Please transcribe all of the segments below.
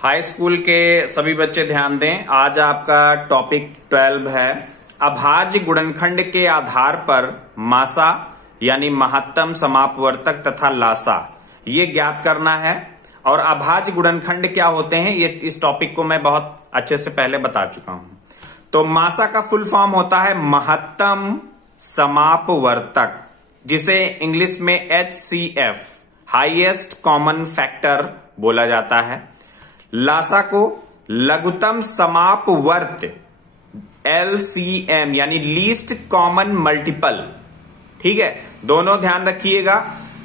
High school के सभी बच्चे ध्यान दें। आज आपका टॉपिक 12 है अभाज्य गुणनखंड के आधार पर मासा यानी महत्तम, समापवर्तक तथा लासा ये ज्ञात करना है। और अभाज्य गुणनखंड क्या होते हैं ये इस टॉपिक को मैं बहुत अच्छे से पहले बता चुका हूं। तो मासा का फुल फॉर्म होता है महत्तम समापवर्तक, जिसे इंग्लिश में HCF हाईएस्ट कॉमन फैक्टर बोला जाता है। लासा को लघुतम समापवर्त LCM यानी लीस्ट कॉमन मल्टीपल। ठीक है, दोनों ध्यान रखिएगा।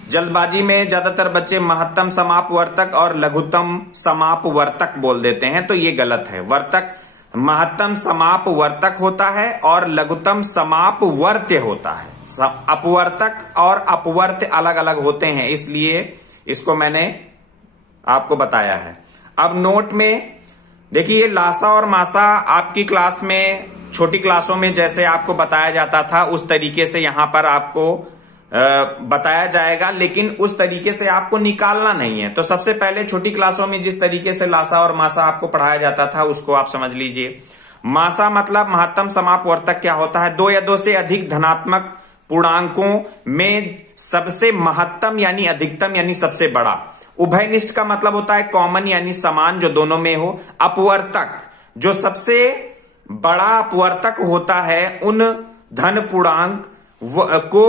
जल्दबाजी में ज्यादातर बच्चे महत्तम समापवर्तक और लघुतम समापवर्तक बोल देते हैं, तो ये गलत है। वर्तक महत्तम समापवर्तक होता है और लघुतम समापवर्त्य होता है। अपवर्तक और अपवर्त्य अलग अलग होते हैं, इसलिए इसको मैंने आपको बताया है। अब नोट में देखिए, लासा और मासा आपकी क्लास में, छोटी क्लासों में जैसे आपको बताया जाता था उस तरीके से यहां पर आपको बताया जाएगा, लेकिन उस तरीके से आपको निकालना नहीं है। तो सबसे पहले छोटी क्लासों में जिस तरीके से लासा और मासा आपको पढ़ाया जाता था उसको आप समझ लीजिए। मासा मतलब महत्तम समापवर्तक क्या होता है? दो या दो से अधिक धनात्मक पूर्णांकों में सबसे महत्तम यानी अधिकतम यानी सबसे बड़ा। उभयनिष्ठ का मतलब होता है कॉमन यानी समान, जो दोनों में हो। अपवर्तक जो सबसे बड़ा अपवर्तक होता है उन धन पूर्णांक को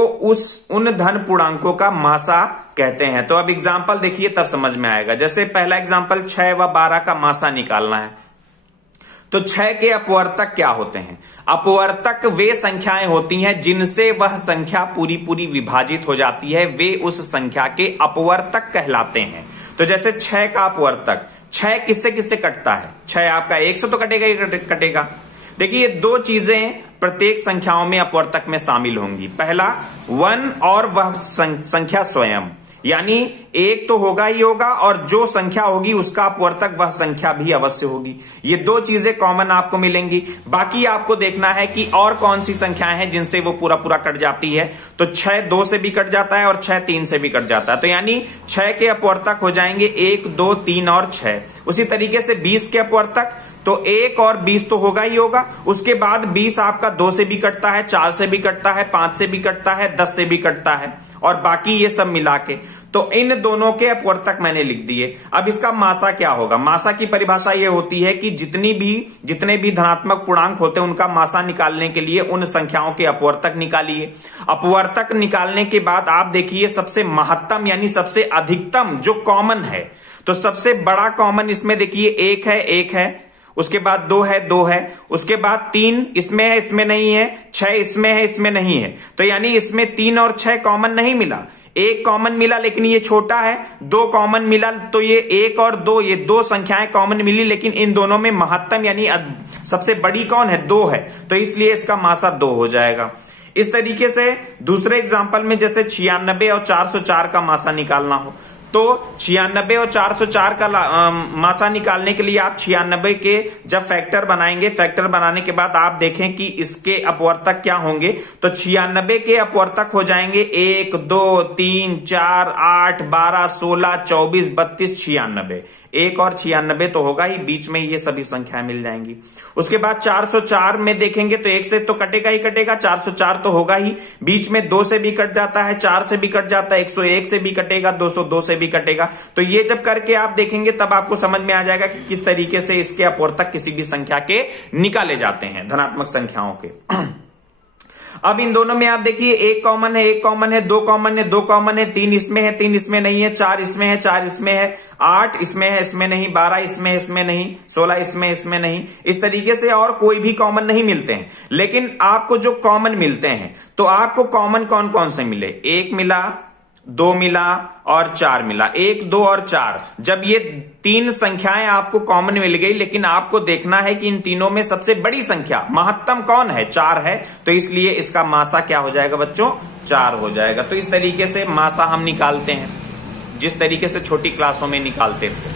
उन धन पूर्णांकों का मासा कहते हैं। तो अब एग्जाम्पल देखिए तब समझ में आएगा। जैसे पहला एग्जाम्पल 6 व 12 का मासा निकालना है, तो 6 के अपवर्तक क्या होते हैं? अपवर्तक वे संख्याएं होती हैं जिनसे वह संख्या पूरी पूरी विभाजित हो जाती है, वे उस संख्या के अपवर्तक कहलाते हैं। तो जैसे 6 का अपवर्तक, 6 किससे किससे कटता है? 6 आपका 1 से तो कटेगा ही कटेगा। देखिए, ये दो चीजें प्रत्येक संख्याओं में अपवर्तक में शामिल होंगी। पहला 1 और वह संख्या स्वयं, यानी 1 तो होगा ही होगा और जो संख्या होगी उसका अपवर्तक वह संख्या भी अवश्य होगी। ये दो चीजें कॉमन आपको मिलेंगी। बाकी आपको देखना है कि और कौन सी संख्याएं हैं जिनसे वो पूरा पूरा कट जाती है। तो 6 2 से भी कट जाता है और 6 3 से भी कट जाता है। तो यानी 6 के अपवर्तक हो जाएंगे 1 2 3 और 6। उसी तरीके से 20 के अपवर्तक, तो 1 और 20 तो होगा ही होगा। उसके बाद 20 आपका 2 से भी कटता है, 4 से भी कटता है, 5 से भी कटता है, 10 से भी कटता है और बाकी ये सब मिला के। तो इन दोनों के अपवर्तक मैंने लिख दिए। अब इसका मासा क्या होगा? मासा की परिभाषा ये होती है कि जितने भी धनात्मक पूर्णांक होते हैं उनका मासा निकालने के लिए उन संख्याओं के अपवर्तक निकालिए। अपवर्तक निकालने के बाद आप देखिए सबसे महत्तम यानी सबसे अधिकतम जो कॉमन है, तो सबसे बड़ा कॉमन इसमें देखिए 1 है, उसके बाद 2 है, 2 है, उसके बाद 3 इसमें है, इसमें नहीं है, 6 इसमें है, इसमें नहीं है। तो यानी इसमें 3 और 6 कॉमन नहीं मिला। 1 कॉमन मिला लेकिन ये छोटा है, 2 कॉमन मिला तो ये 1 और 2 ये दो संख्याएं कॉमन मिली, लेकिन इन दोनों में महत्तम यानी सबसे बड़ी कौन है? 2 है, तो इसलिए इसका मासा 2 हो जाएगा। इस तरीके से दूसरे एग्जाम्पल में जैसे 96 और 404 का मासा निकालना हो, तो 96 और 404 का मासा निकालने के लिए आप 96 के जब फैक्टर बनाएंगे, फैक्टर बनाने के बाद आप देखें कि इसके अपवर्तक क्या होंगे। तो 96 के अपवर्तक हो जाएंगे 1 2 3 4 8 12 16 24 32 96। 1 और 96 तो होगा ही, बीच में ये सभी संख्याएं मिल जाएंगी। उसके बाद 404 में देखेंगे तो 1 से तो कटेगा ही कटेगा, 404 तो होगा ही, बीच में 2 से भी कट जाता है, 4 से भी कट जाता है, 101 से भी कटेगा, 202 से भी कटेगा। तो ये जब करके आप देखेंगे तब आपको समझ में आ जाएगा कि किस तरीके से इसके अपवर्तक किसी भी संख्या के निकाले जाते हैं, धनात्मक संख्याओं के। अब इन दोनों में आप देखिए 1 कॉमन है, 1 कॉमन है, 2 कॉमन है, 2 कॉमन है, 3 इसमें है, 3 इसमें नहीं है, 4 इसमें है, 4 इसमें है, 8 इसमें है, इसमें नहीं, 12 इसमें है, इसमें नहीं, 16 इसमें, इसमें नहीं। इस तरीके से और कोई भी कॉमन नहीं मिलते हैं। लेकिन आपको जो कॉमन मिलते हैं, तो आपको कॉमन कौन कौन से मिले? 1 मिला, 2 मिला और 4 मिला। 1 2 और 4, जब ये 3 संख्याएं आपको कॉमन मिल गई, लेकिन आपको देखना है कि इन तीनों में सबसे बड़ी संख्या महत्तम कौन है? 4 है, तो इसलिए इसका मासा क्या हो जाएगा बच्चों? 4 हो जाएगा। तो इस तरीके से मासा हम निकालते हैं, जिस तरीके से छोटी क्लासों में निकालते थे।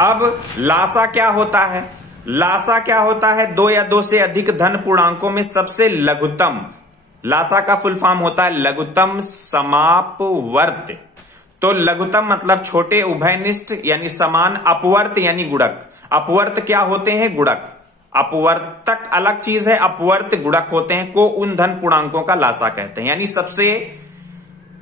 अब लासा क्या होता है? लासा क्या होता है? 2 या 2 से अधिक धन पूर्णांकों में सबसे लघुतम। लासा का फुल फॉर्म होता है लघुतम समापवर्त्य। तो लघुत्तम मतलब छोटे, उभयनिष्ठ यानी समान, अपवर्त यानी गुणक। अपवर्त क्या होते हैं? गुणक। अपवर्तक अलग चीज है, अपवर्त गुणक होते हैं, को उन धन पूर्णांकों का लासा कहते हैं। यानी सबसे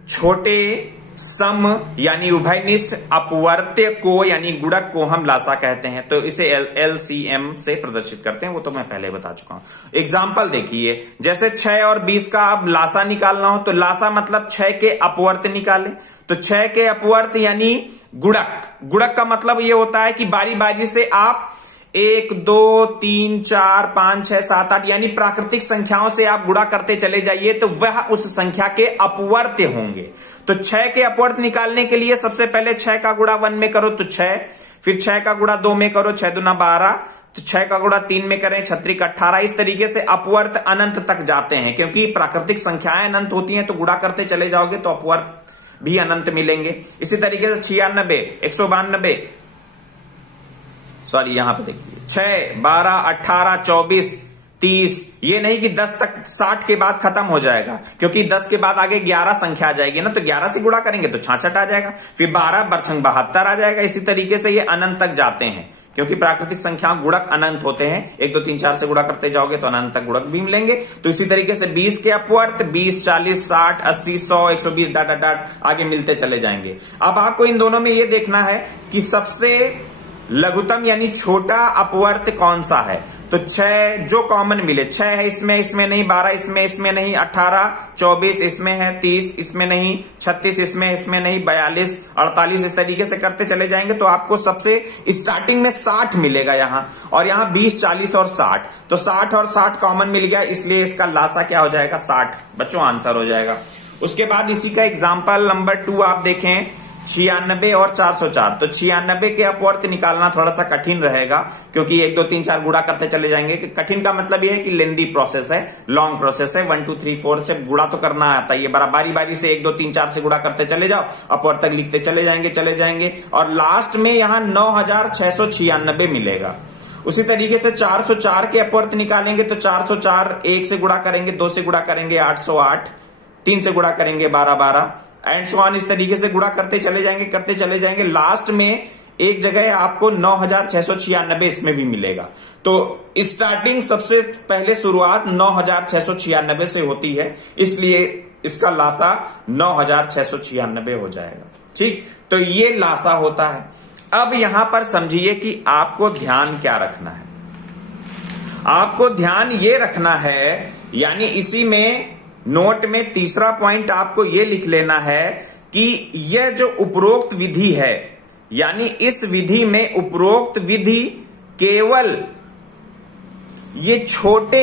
छोटे, सम यानी उभयनिष्ठ, अपवर्त्य को यानी गुणक को हम लासा कहते हैं। तो इसे LCM से प्रदर्शित करते हैं, वो तो मैं पहले बता चुका हूं। एग्जाम्पल देखिए, जैसे 6 और 20 का अब लासा निकालना हो तो लासा मतलब 6 के अपवर्त निकाले। तो 6 के अपवर्त यानी गुणक। गुणक का मतलब ये होता है कि बारी बारी से आप 1 2 3 4 5 6 7 8 यानी प्राकृतिक संख्याओं से आप गुणा करते चले जाइए, तो वह उस संख्या के अपवर्त्य होंगे। तो 6 के अपवर्त निकालने के लिए सबसे पहले 6 का गुणा 1 में करो तो 6, फिर 6 का गुणा 2 में करो 6 दूना 12, तो 6 का गुणा 3 में करें 6 त्रिक 18। इस तरीके से अपवर्त अनंत तक जाते हैं, क्योंकि प्राकृतिक संख्याएं अनंत होती हैं, तो गुणा करते चले जाओगे तो अपवर्त भी अनंत मिलेंगे। इसी तरीके से 96, 192, सॉरी यहां पे देखिए 6, 12, 18, 24, 30, ये नहीं कि 10 तक 60 के बाद खत्म हो जाएगा, क्योंकि 10 के बाद आगे 11 संख्या आ जाएगी ना, तो 11 से गुणा करेंगे तो 66 आ जाएगा, फिर 12 बरछंग 72 आ जाएगा। इसी तरीके से ये अनंत तक जाते हैं, क्योंकि प्राकृतिक संख्या गुणक अनंत होते हैं। 1 2 3 4 से गुणा करते जाओगे तो अनंत तक गुणक भी मिलेंगे। तो इसी तरीके से 20 के अपवर्त 20, 40, 60, 80, 100, 120 डाट डाट डाट आगे मिलते चले जाएंगे। अब आपको इन दोनों में ये देखना है कि सबसे लघुत्तम यानी छोटा अपवर्त कौन सा है। तो 6 जो कॉमन मिले, 6 है इसमें नहीं, 12 इसमें नहीं, 18, 24 इसमें है, 30 इसमें नहीं, 36 इसमें नहीं, 42, 48 इस तरीके से करते चले जाएंगे तो आपको सबसे स्टार्टिंग में 60 मिलेगा यहां, और यहां 20, 40 और 60। तो 60 और 60 कॉमन मिल गया, इसलिए इसका लासा क्या हो जाएगा? 60 बच्चों आंसर हो जाएगा। उसके बाद इसी का एग्जाम्पल नंबर 2 आप देखें, 96 और 404। तो 96 के अपवर्त निकालना थोड़ा सा कठिन रहेगा, क्योंकि 1 2 3 4 गुणा करते चले जाएंगे। कि कठिन का मतलब यह है कि लेंदी प्रोसेस है, लॉन्ग प्रोसेस है। 1 2 3 4 से गुणा तो करना आता है, ये बारी बारी से 1 2 3 4 से गुणा करते चले जाओ, अपवर्त तक लिखते चले जाएंगे और लास्ट में यहां 9696 मिलेगा। उसी तरीके से 404 के अपवर्त निकालेंगे तो 404 1 से गुणा करेंगे, 2 से गुणा करेंगे 808, 3 से गुणा करेंगे 1212 एंड सो ऑन। इस तरीके से गुणा करते चले जाएंगे। लास्ट में एक जगह आपको 9696 इसमें भी मिलेगा। तो स्टार्टिंग सबसे पहले शुरुआत 9696 से होती है, इसलिए इसका लासा 9696 हो जाएगा। ठीक, तो ये लासा होता है। अब यहां पर समझिए कि आपको ध्यान क्या रखना है। आपको ध्यान ये रखना है, यानी इसी में नोट में तीसरा पॉइंट आपको यह लिख लेना है कि यह जो उपरोक्त विधि है, यानी इस विधि में उपरोक्त विधि केवल ये छोटे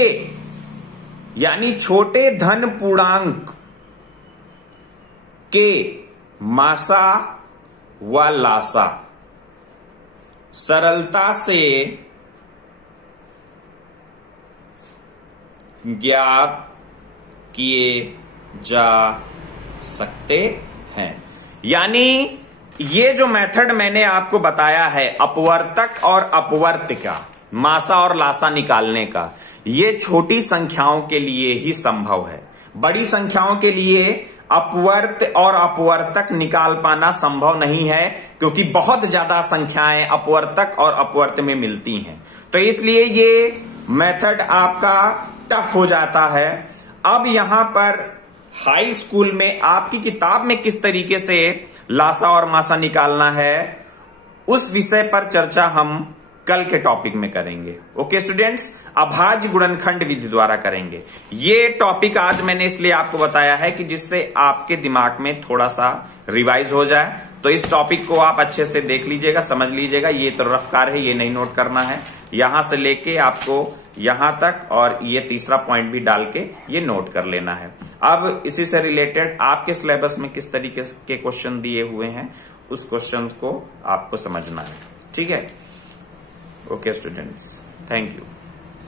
यानी छोटे धन पूर्णांक के मासा व लासा सरलता से ज्ञात किए जा सकते हैं। यानी ये जो मेथड मैंने आपको बताया है अपवर्तक और अपवर्त्य का, मासा और लासा निकालने का, ये छोटी संख्याओं के लिए ही संभव है। बड़ी संख्याओं के लिए अपवर्त्य और अपवर्तक निकाल पाना संभव नहीं है, क्योंकि बहुत ज्यादा संख्याएं अपवर्तक और अपवर्त्य में मिलती हैं। तो इसलिए ये मेथड आपका टफ हो जाता है। अब यहां पर हाई स्कूल में आपकी किताब में किस तरीके से लासा और मासा निकालना है, उस विषय पर चर्चा हम कल के टॉपिक में करेंगे। ओके स्टूडेंट्स, अभाज्य गुणनखंड विधि द्वारा करेंगे। ये टॉपिक आज मैंने इसलिए आपको बताया है कि जिससे आपके दिमाग में थोड़ा सा रिवाइज हो जाए। तो इस टॉपिक को आप अच्छे से देख लीजिएगा, समझ लीजिएगा। ये तो रफ कार्य है, ये नहीं नोट करना है। यहां से लेके आपको यहां तक और ये तीसरा पॉइंट भी डाल के ये नोट कर लेना है। अब इसी से रिलेटेड आपके सिलेबस में किस तरीके के क्वेश्चन दिए हुए हैं, उस क्वेश्चन को आपको समझना है। ठीक है, ओके स्टूडेंट्स, थैंक यू।